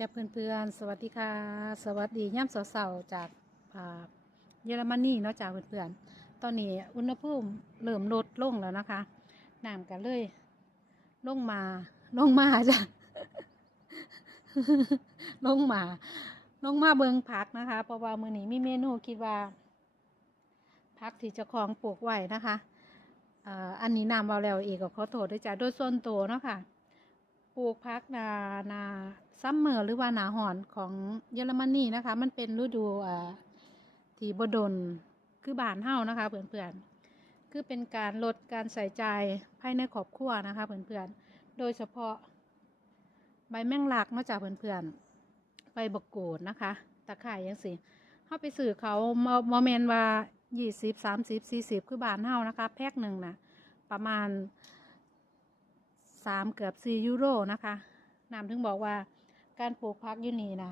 จะเพื่อนๆ สวัสดีค่ะ สวัสดีย่ำเสาๆจากเยอรมนีเนาะจากเพื่อนๆ ตอนนี้อุณหภูมิเริ่มลดลงแล้วนะคะน้ำกันเลยลงมาลงมาจ้ะลงมาลงมาเบิงผักนะคะเพราะว่ามือนี้มีเมนูคิดว่าผักที่จ้าของปลูกไว้นะคะอ,อันนี้นำเอาแล้วอีกก็ขอโทษด้วยจ้ะโดยส่วนตัวเนาะค่ะ ปลูกพักนานาซัมเมอร์หรือว่าหนาหอนของเยอรมนีนะคะ มันเป็นฤดูอ่าที่บดนคือบานเฮานะคะเพื่อนๆคือเป็นการลดการใส่ใจภายในครอบครัวนะคะเพื่อนๆโดยเฉพาะ ใบแมงลักนาะจากเพื่อนๆใบบกกูดนะคะตะไคร่ยังสิเฮาไปสื่อเขาโมเมนว่ายี่สิบสามสิบสี่สิบคือบานเฮานะคะ แพ็คหนึ่งนะประมาณ สามเกือบสี่ยูโรนะคะนำถึงบอกว่าการปลูกพักอยูนี่นะ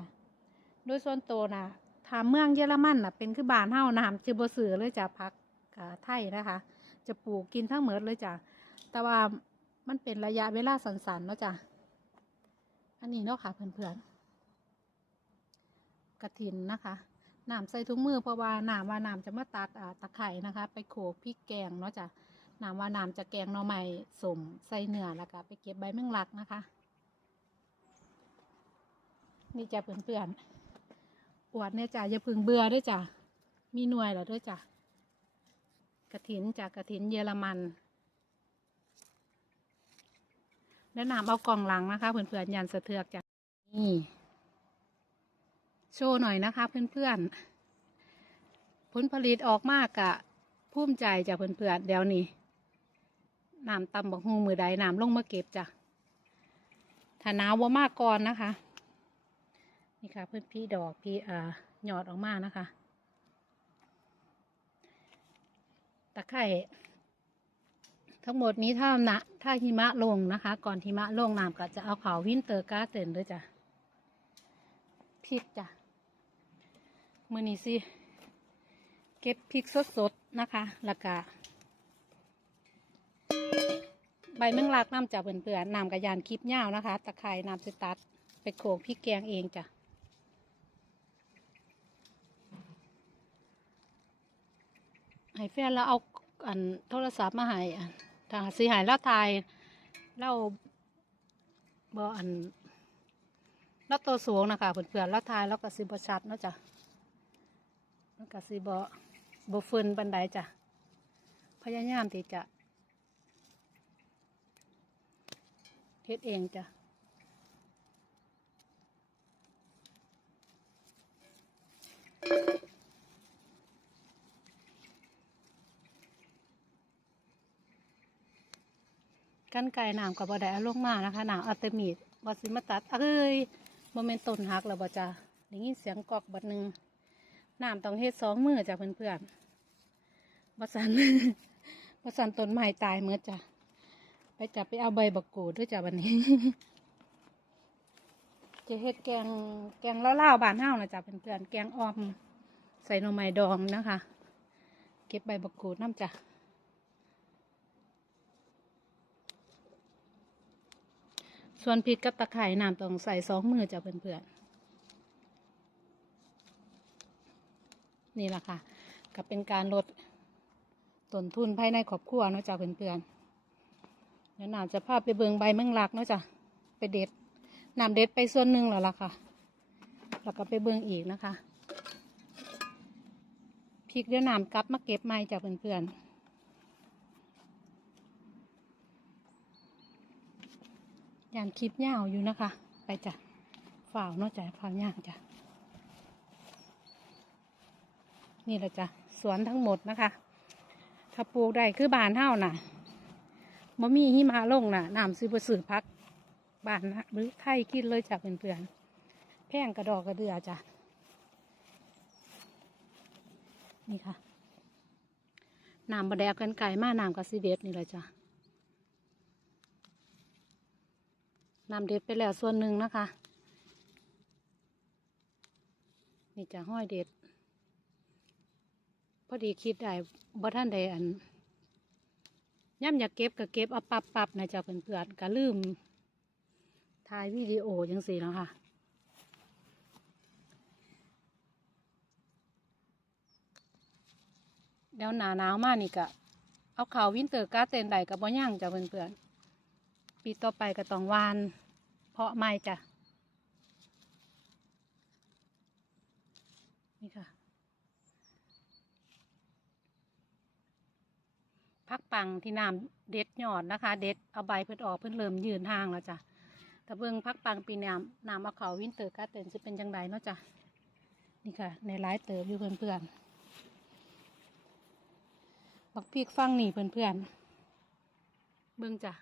โดยส่วนตัวนะทามเมืองเยอรมันนะเป็นคือบานเฮานำจือบสือเลยจากพักไทยนะคะ จะปลูกกินทั้งหมดเลยจ้ะแต่ว่ามันเป็นระยะเวลาสั้นๆเนาะจ้ะอันนี้เนาะค่ะเพื่อนๆกระถินนะคะน้ำใส่ถุงมือเพราะว่าน้ำว่าน้ำจะมาตัดตะไคร่นะคะ ไปโขกพริกแกงเนาะจ้ะ น้ำว่าน้ำจะแกงหน่อไม้สมใส่เนื้อแล้วก็ไปเก็บใบแมงลักนะคะ นี่จะเพื่อนๆอวดเนี่ยจ้ะอย่าพึ่งเบื่อด้วยจ้ะมีหน่วยแล้วด้วยจ้ะกระถินจากกระถินเยอรมันแล้วน้ำเอากล่องหลังนะคะ เพื่อนๆยันสะเทือกจ้ะนี่โชว์หน่อยนะคะ เพื่อนๆผลผลิตออกมากกะภูมิใจจ้ะเพื่อนๆเดี๋ยวนี้ น้ำตำบักฮูมือใดน้ำลงมาเก็บจ้ะถ้าหนาวว่ามากก่อนนะคะ นี่ค่ะเพื่อนพี่ดอกพี่อ่าหยอดออกมานะคะตะไคร่ทั้งหมดนี้ถ้านะถ้าหิมะลงนะคะ ก่อนหิมะลงน้ำก็จะเอาเขาวินเตอร์การ์เตนด้วยจ้ะพริกจ้ะมือนี้สิ เก็บพริกสดๆนะคะ แล้วก็ ใบแมงลักน้ำจากเปื่อนๆน้ำกระยานคลิปยาวนะคะ ตะไคร่น้ำสตัดไปโขกพริกแกงเองจ้ะให้แฟนแล้วเอาอันโทรศัพท์มาให้อันทาสีหายแล้วทายเล่าบออันแล้วตัวสูงนะคะเพื่อนๆแล้วทายแล้วก็สีบอชัดเนาะจ้ะแล้วก็สีบอบอฟืนบันไดจ้ะพยายามที่จะ เฮ็ดเองจ้ะกันไก่หน้ำกับบอด้เอาลงมานะคะหน้ำอัตมีดบอสิมาตัดเอ้ยโมเมนต้นหักแล้วบอจ้าได้ยินเสียงกอกบัดหนึ่งหน้ำต้องเฮ็ดสองมือจ้ะเพื่อนๆบอสันบอสันต้นไม้ตายเมื่อจ้ะ จับไปเอาใบบักกูดด้วยจ้ะวันนี้ จะเฮ็ดแกงแกงเล่าๆบานเฮานะจ้ะเพื่อนๆแกงออม ใส่หน่อไม้ดองนะคะ เก็บใบบักกูดน้ำจ้ะส่วนพริกกับตะไคร่น้ำต้องใส่สองมือจ้ะเพื่อนๆนี่แหละค่ะ ก็เป็นการลดต้นทุนภายในครอบครัวเนาะจ้ะเพื่อนๆ เดี๋ยวน้ำจะพาไปเบิงใบแมงลักเนาะจ้ะไปเด็ดน้ำเด็ดไปส่วนหนึ่งแล้วล่ะค่ะ แล้วก็ไปเบิงอีกนะคะพริกเดี๋ยวน้ำกลับมาเก็บใหม่จ้ะเพื่อนๆยานคลิปยาวอยู่นะคะ ไปจ้ะฝ่าวเนาะจ้ะฝ่าวย่างจ้ะ นี่แหละจ้ะ สวนทั้งหมดนะคะ ถ้าปลูกได้คือบานเท่าน่ะ มมีหิมะลงน่ะน้ำซื้อไปซื้อพักบ้านนะหรือไทยกินเลยจ้ะเพื่อนๆแพงกระดอกกระเดือจ้ะนี่ค่ะน้ำบะแดกกันไก่มาน้ำกับซีเด็ดนี่แหละจ้ะน้ำเด็ดไปแล้วส่วนหนึ่งนะคะ นี่จะห้อยเด็ด พอดีคิดได้บ่ท่านใดอัน ย่ำอยากเก็บก็เก็บเอาปับปับนะจ๊ะเพื่อนๆก็ลืมถ่ายวิดีโอยังสี่เนาะค่ะเดี๋ยวหนาหนาวมากนี่กะเอาเขาวินเตอร์กาเตนใดกับบอย่างจ้ะเพื่อนๆปีต่อไปก็ต้องวาน เพาะไม้จ้ะนี่ค่ะ พักปังที่น้ำเด็ดยอดนะคะ เด็ดเอาใบเพิ่นออกเพิ่นเริ่มยืนห่างแล้วจ้ะแต่เบิ่งพักปังปีน้ำน้ำเอาเขาวินเตอร์กาเตนจะเป็นจังไดเนาะจ้ะนี่ค่ะ ในร้ายเติบอยู่เพื่อนๆบักพริกฟังนี่เพื่อนๆเบิ่งจ้ะ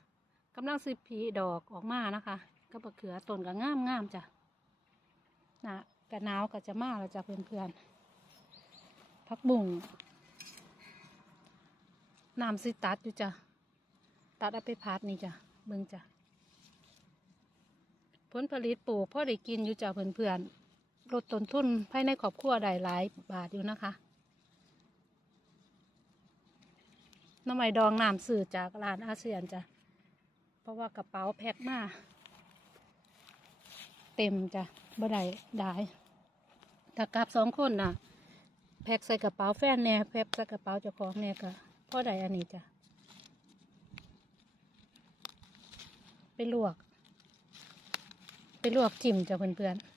กำลังสิผีดอกออกมานะคะก็บักเขือต้นก็งามงามจ้ะนะกระหนาวก็จะมาแล้วจ้ะเพื่อนๆพักบุ่ง น้ำสิตัดอยู่จ้ะ ตัดเอาไปพัดนี่จ้ะเบิ่งจ้ะ ผลผลิตปลูกพ่อได้กินอยู่จ้ะเพื่อนๆลดต้นทุนภายในครอบครัวได้หลายบาทอยู่นะคะน้ำไม้ดองน้ำสื่อจากร้านอาเซียนจ้ะ เพราะว่ากระเป๋าแพ็คมาเต็มจ้ะบ่ได้ได้ถ้ากลับสองคนน่ะ แพ็คใส่กระเป๋าแฟนแน่แพ็คใส่กระเป๋าเจ้าของแน่ก็ พ่อใดอันนี้จ้ะ ไปลวก ไปลวกจิ้มจ้ะเพื่อนๆ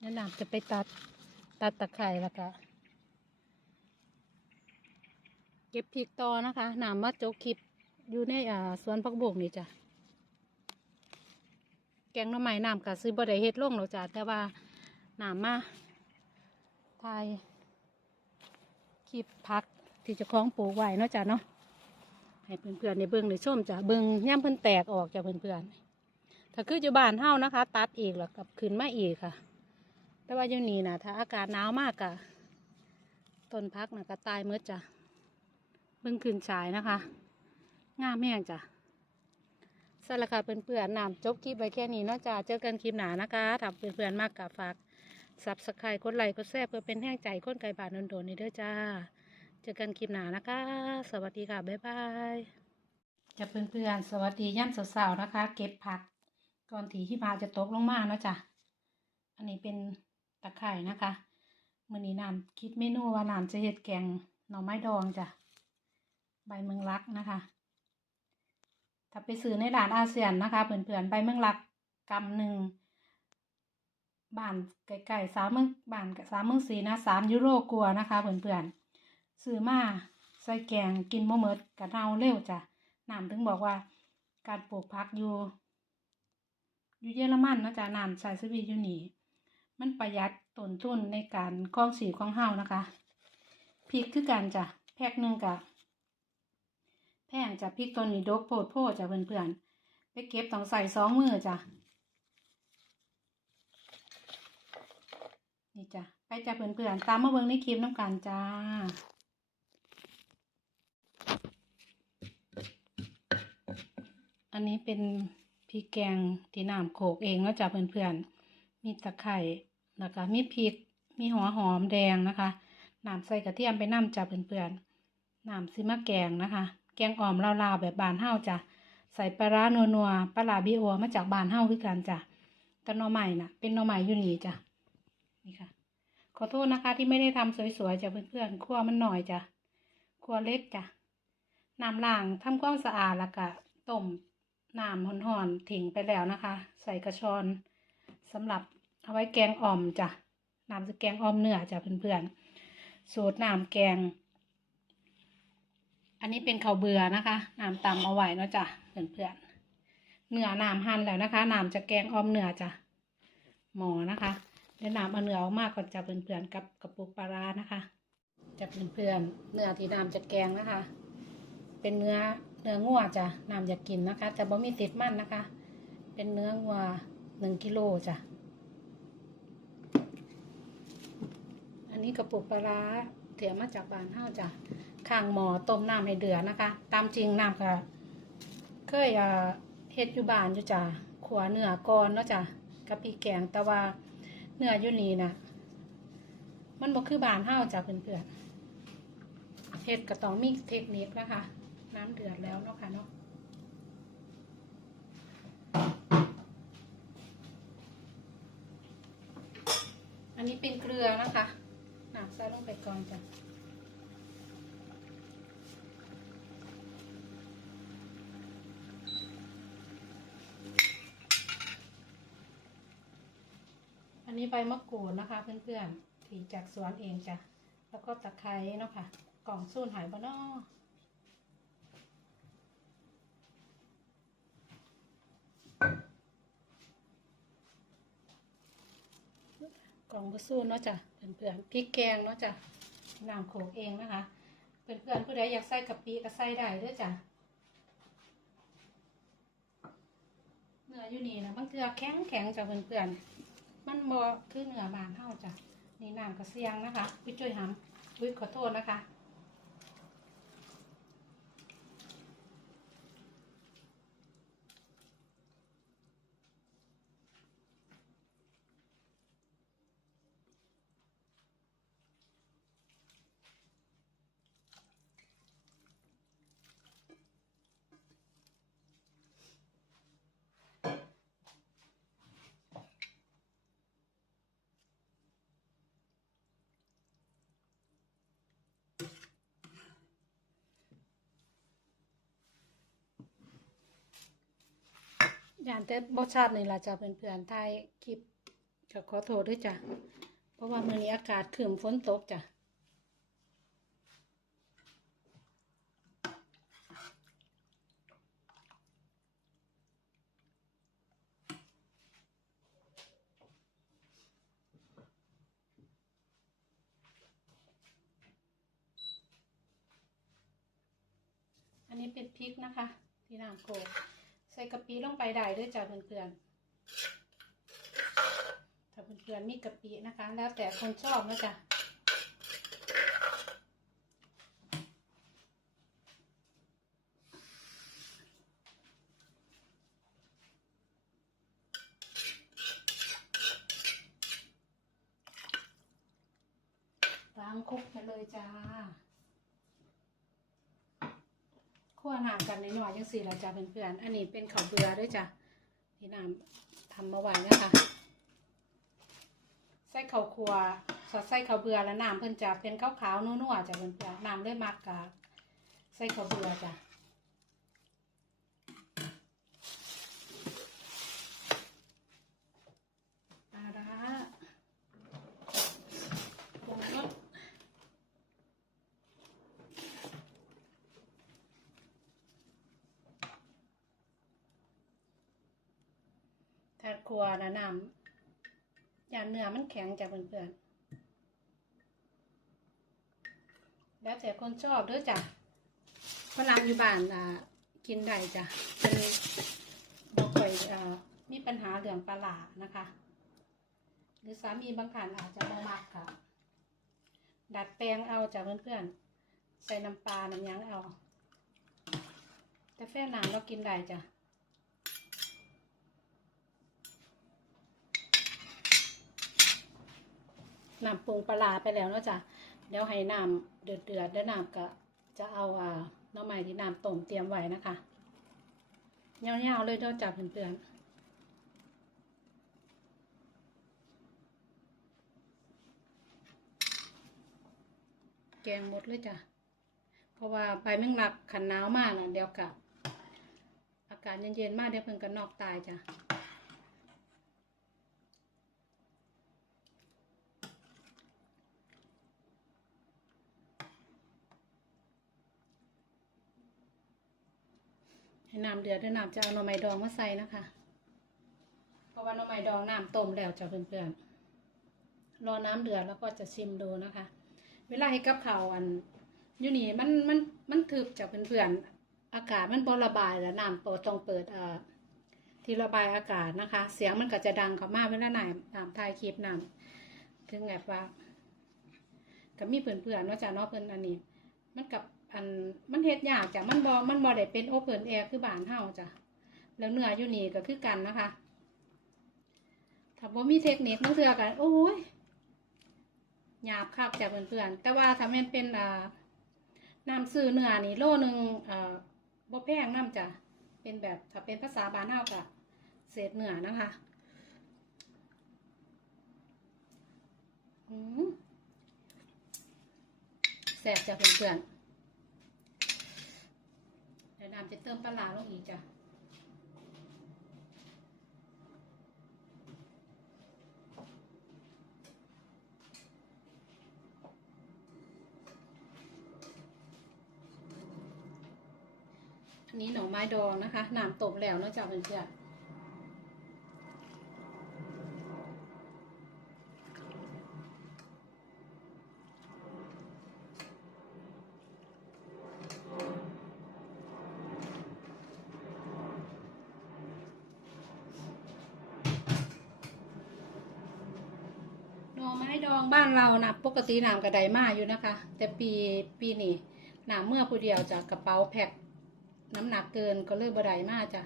นั่นน้ำจะไปตัดตัดตะไคร้แล้วก็เก็บพริกต่อนะคะน้ำมาโจกคลิปอยู่ในสวนพักบุกนี่จ้ะ แกงหน้ำไม้น้ำกะซื้อบ่ได้เฮ็ดลงหรอกจ้ะแต่ว่าน้ำมาทายคลิปพักที่จะคล้องปลูกไว้เนาะจ้ะเนาะให้เพื่อนๆในเบิ้องในส้มจ้ะเบิ้องย่ำเพิ่นแตกออกจ้ะเพื่อนๆถ้าคืออยู่บ้านเฮานะคะ ตัดอีกแล้วกับขึ้นมาอีกค่ะ แต่ว่าอยู่นี่นะถ้าอากาศหนาวมากกะต้นพักนะก็ตายเมื่อจ้ะเบิ้องขึ้นฉายนะคะ งามแห้งจ้ะ สวัสดีค่ะเพื่อนๆนำจบคลิปไปแค่นี้เนาะจ้าเจอกันคลิปหนานะคะถ้าเพื่อนๆมากกับฝากสับสไครต์กดไลค์กดแชร์เพื่อเป็นแห้งใจคนไก่บาทนโดนๆนี่เด้อจ้า เจอกันคลิปหนานะคะ สวัสดีค่ะ บ๊ายบายจะเพื่อนๆสวัสดีย่ำสาวๆนะคะ เก็บผักก่อนที่ที่มาจะตกลงมาเนาะจ้ะอันนี้เป็นตะไคร่นะคะมื่อนี้นำคิดเมนูว่านำจะเห็ดแกงหน่อไม้ดองจ้ะใบเมืองลักนะคะ ไปซื้อในร้านอาเซียนนะคะเพื่อนๆใบเมืองลักกำหนึ่งบ้านไก่ๆสามเมืองบ้านสามเมืองสีนะสามยูโรกลัวนะคะเพื่อนๆซื้อมาใส่แกงกินโมเมิดกะเนาเร็วจ้ะน้ำถึงบอกว่า การปลูกพักอยู่อยู่เยอรมันนะจ๊ะน้ำใส่สวีอยู่นี่มันประหยัดต้นทุนในการคล้องสีของเฮานะคะพริกคือกันจ้ะแพ็คหนึ่งกะแพงจ้ะพริกตัวนี้ดกโพดโพจ้ะเพื่อนๆไปเก็บต้องใส่สองมือจ้ะนี่จ้ะไปจ้ะเพื่อนๆตามมาเบิ่งในคลิปน้ำกันจ้าอันนี้เป็นพริกแกงที่น้ำโขกเองแล้วจ้ะเพื่อนๆ มีตะไคร่แล้วก็มีพริก มีหัวหอมแดงนะคะ น้ำใส่กระเทียมไปน้ำจ้ะเพื่อนๆ น้ำซิมะแกงนะคะ แกงอ่อมลาวๆแบบบานเฮาจ้ะใส่ปลาร้านัวๆปลาร้าบีโอมาจากบานเฮาคือกันจ้ะกันนอใหม่น่ะ เป็นนอใหม่อยู่นี่จ้ะนี่ค่ะ ขอโทษนะคะที่ไม่ได้ทำสวยๆจ้ะเพื่อนๆครัวมันหน่อยจ้ะครัวเล็กจ้ะน้ำล้างทำความสะอาดแล้วก็ต้มน้ำห่อนๆทิ้งไปแล้วนะคะ ใส่กระชอนสำหรับเอาไว้แกงอ่อมจ้ะน้ำจะแกงอ่อมเนื้อจ้ะเพื่อนๆสูตรน้ำแกง อันนี้เป็นข้าเบื่อนะคะน้ำตำเอาไว้เนาะจ้ะเพื่อนๆเนื้อน้ำหั่นแล้วนะคะน้ำจะแกงออมเนื้อจ้ะหมอนะคะเดี๋ยวน้ำเอาเนื้อออกมาก่อนจะเพื่อนๆกับกระปุกปลาร้านะคะจะเพื่อนๆเนื้อที่น้ำจะแกงนะคะ เป็นเนื้อเนื้องัวจ้ะน้ำอยากกินนะคะแต่บ่มีติดมันนะคะ เป็นเนื้องัวหนึ่งกิโลจ้ะอันนี้กระปุกปลาร้าเถียมาจากบ้านเฮาจ้ะ ข้างหมอต้มน้ำให้เดือดนะคะ ตามจริงน้ำค่ะ เคยเฮ็ดอยู่บ้านอยู่จ้ะขัวเนื้อก่อนเนาะจ้ะกับปีแกงแต่ว่าเนื้ออยู่นี่นะมันบอกคือบานเห่าจ้ะเพื่อนเพื่อนเฮ็ดกระต้องมีเทคนิคนะคะ น้ำเดือดแล้วเนาะค่ะเนาะอันนี้เป็นเกลือนะคะน้ำใส่ลงไปก่อนจ้ะ นนี้ใบมะกรูดนะคะ เพื่อนๆที่จากสวนเองจ้ะ แล้วก็ตะไคร้เนาะค่ะ กล่องสูนหายบ้านอกล่องบะสูนเนาะจ้ะเพื่อนๆพริกแกงเนาะจ้ะน้ำโขกเองนะคะ เพื่อนๆผู้ใดอยากใส่กะปิก็ใส่ได้ด้อจ้ะเนื้ออยู่นี่นะบางเทือแข็งแข็งจ้ะเพื่อนๆ มันบ่คือเนื้อบานเท่าจ้ะนี่น้ำกระเซียงนะคะอุ้ยช่วยหำอุ้ยขอโทษนะคะ ย่างแต่รสชาตินี่ล่ะจ้ะเพื่อนๆถ่ายคลิปก็ขอโทษด้วยจ้ะ เพราะว่ามื้อนี้อากาศครึ้มฝนตกจ้ะอันนี้เป็นพริกนะคะ ที่น้ำโขลก กะปิลงไปได้ด้วยจ้ะเพื่อนๆถ้าเพื่อนๆมีกะปินะคะ แล้วแต่คนชอบนะจ๊ะล้างคุกไปเลยจ้า คั่วน้ำกันน้อยๆจังสี่ละจ้ะเพื่อนๆอันนี้เป็นข้าวเบื่อด้วยจ้ะที่น้ำทำมาไว้นะคะใส่ข้าวคั่วสอดใส่ข้าวเบื่อแล้วน้ำเพื่อนจะเป็นขาวๆนัวๆจ้ะเพื่อนๆน้ำเลยมากกะใส่ข้าวเบื่อจ้ะปลาร้าผงรส ตัวนะน้ำอย่างเนื้อมันแข็งจากเพื่อนๆแล้วแต่คนชอบด้วยจ้ะฝรั่งอยู่บ้านอะกินได้จ้ะเป็นบ่ค่อยอ่ามีปัญหาเรื่องปลาหลานะคะ หรือสามีบางท่านอาจจะบ่มักค่ะ ดัดแปลงเอาจากเพื่อนๆใส่น้ำปลาน้ำยังเอา แต่แฟนหนังเรากินได้จ้ะ น้ำปรุงปลาไปแล้วเนาะจ้ะเดี๋ยวให้น้ำเดือดเดือดแล้วน้ำก็จะเอาอ่าน้ำใหม่ที่น้ำต้มเตรียมไว้นะคะยาวๆเลยเนาจ้ะเพื่อนๆแกงหมดเลยจ้ะ เพราะว่าใบแมงลักขันหนาวมากนะเดี๋ยวกับ อากาศเย็นๆมากเดี๋ยวเพิ่นก็นอกตายจ้ะ ให้น้ำเดือดด้วยน้ำจะเอาหน่อไม้ดองมาใส่นะคะ เพราะว่าหน่อไม้ดองน้ำต้มแล้วจ้ะเพื่อนๆ รอน้ำเดือดแล้วก็จะชิมดูนะคะ เวลาให้กับข้าวอันอยู่นี่มันมันมันทึบจากเพื่อนๆ อากาศมันบระบายแล้วน้ำเปิดต้องเปิดเอ่าที่ระบายอากาศนะคะ เสียงมันก็จะดังเข้ามาเวลาน้ำน้ำทายคลิปน้ำถึงแบบว่าก็มีเพื่อนๆนาะจ้ะนาะเพื่อนอันนี้ มันกับ อันมันเฮ็ดยากจ้ะมันบอมันบอได้เป็นโอเ n นแอร์คือบานเฮาจ้ะแล้วเนื้ออยู่นี่ก็คือกันนะคะถ้าบ่มีเทคนิคนั่นเถื่อกันโอ้ยหยาบคักจ้ะเพื่อนๆแต่ว่าถ้าม่นเป็นอ่าน้ำซื้อเนื้อนี่โลหนึงอ่าบ่แพงน้ำจ้ะเป็นแบบถ้าเป็นภาษาบานเฮาก็เศษเนื้อนะคะอืมแสบจ้ะเพื่อนๆ ดี๋ยวน้ำจะเติมปลาร้าลงอีกจ้ะอันนี้หน่อไม้ดองนะคะน้ำตกแล้วนอกจากเพื่อนๆ น่อไม้ดองบ้านเรานะปกติน้ำกระไดมาอยู่นะคะ แต่ปีปีนี้น้ำเมื่อผู้เดียวจากกระเป๋าแพ็คน้ำหนักเกินก็เลยบ่ไดมากจ้ะ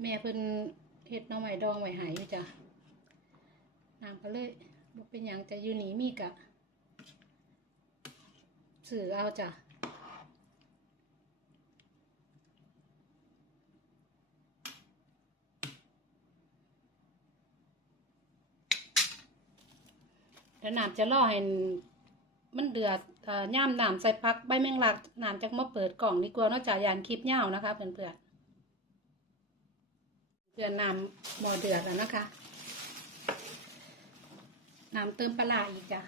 แม่เพิ่นเฮ็ดน้อไม้ดองไว้หายอยู่จ้ะนางก็เลยบ่เป็นอย่างจะอยู่หนีมีกะสื่อเอาจ้ะ แล้วน้ำจะล่อให้มันเดือดย่ามน้ำใส่พักใบแมงลักน้ำจะมาเปิดกล่องดีกว่านอกจากยานคลิปเน่านะคะเพื่อนเพื่อนเพื่อนน้ำหมอเดือดแล้วนะคะน้ำเติมปลาร้าอีกจ้ะ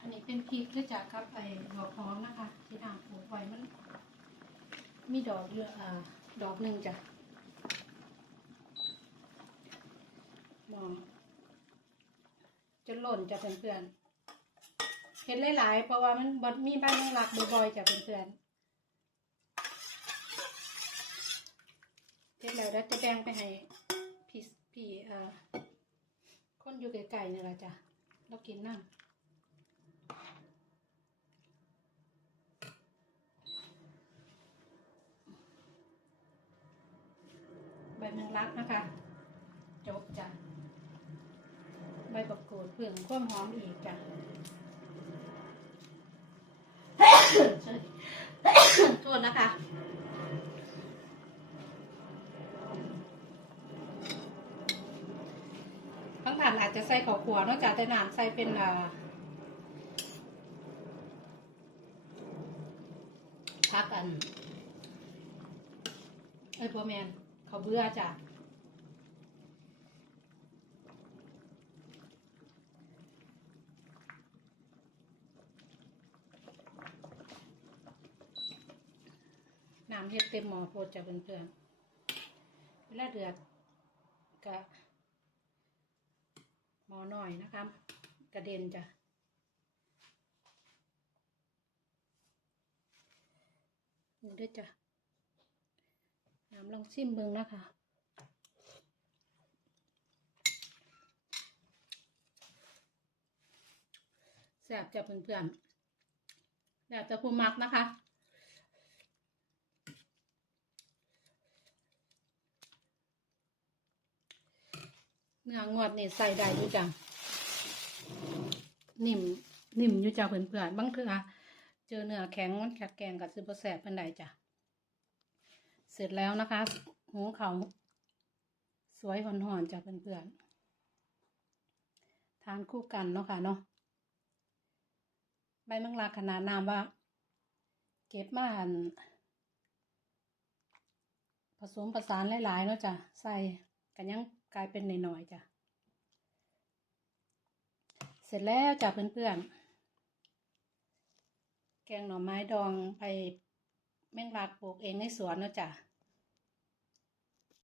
อันนี้ เนพริกด้วยจ้ะครับไอ้ดอกหอมนะคะที่ทางปลูกไว้มัน มีดอกเยอะอ่าดอกหนึ่งจ้ะมองจะหล่นจ้ะเพื่อนๆเห็นหลายๆเพราะว่ามันบดมีบ้านยังหลักบ่อยๆจ้ะเพื่อนๆเสร็จแล้วแล้วจะแบ่งไปให้พี่พี่เอ่อคนอยู่ไกลๆนี่แหละจ้ะแล้วกินน้ำ บแมงลักนะคะ จบจ้ะใบประกูดเพิ่งข้มหอมอีกจ้ะโทษนะคะบางท่านอาจจะใส่ข้าวขัวนอกจากแต่น้ำใส่เป็นอ่าพักอัน เอ้ยพ่อแมน เขาเบื่อจ้ะน้ำเฮ็ดเต็มหม้อโพดจ้ะเพื่อนๆเวลาเดือดกะหม้อหน่อยนะคะ กระเด็นจ้ะนี่ด้วยจ้ะ น้ำลองชิมเบิ่งนะคะแซ่บจะเพื่อนๆแล้วแต่ผู้มักนะคะ เนื้องวดนี่ใส่ได้อยู่จ้ะนิ่มนิ่มอยู่จ้ะเพื่อนๆบางเทื่อเจอเนื้อแข็งมันแข็งแกงกับซื้อบ่แซ่บเพิ่นใดจ้ะ เสร็จแล้วนะคะหุงเขาสวยหอนๆจากเพื่อนๆ ทานคู่กันเนาะค่ะเนาะใบมังลาขนาดน้ำว่า เก็บมาอันผสมประสานหลายๆเนาะจ้ะใส่กันยังกลายเป็นหน่อยๆจ้ะเสร็จแล้วจ้ะเพื่อนๆ แกงหน่อไม้ดองไปแมงลาปลูกเองในสวนเนาะจ้ะ